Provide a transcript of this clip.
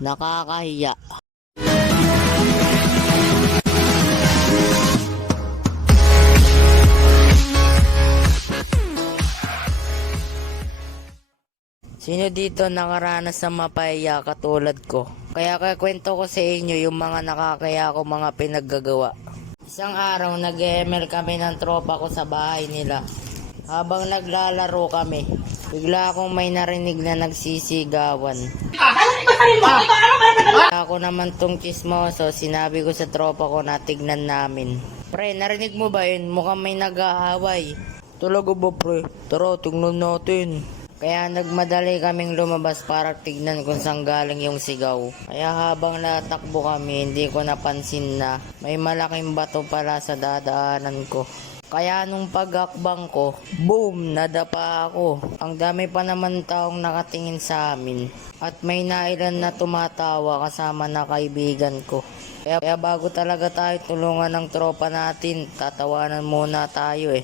Nakakahiya. Sino dito nakaranas ng mapahiya katulad ko? Kaya kwento ko sa inyo yung mga nakakaya ko mga pinaggagawa. Isang araw nag-ML kami ng tropa ko sa bahay nila. Habang naglalaro kami, bigla akong may narinig na nagsisigawan. Ako naman tong chismoso, sinabi ko sa tropa ko na tignan namin. Pre, narinig mo ba yun? Mukhang may nag-aaway. Talaga ba pre? Tara, tignan natin. Kaya nagmadali kaming lumabas para tignan kung saan galing yung sigaw. Kaya habang natakbo kami, hindi ko napansin na may malaking bato pala sa dadaanan ko. Kaya nung pag-akbang ko, boom, nadapa ako. Ang dami pa naman taong nakatingin sa amin. At may nailan na tumatawa kasama na kaibigan ko. Kaya bago talaga tayo tulungan ng tropa natin, tatawanan muna tayo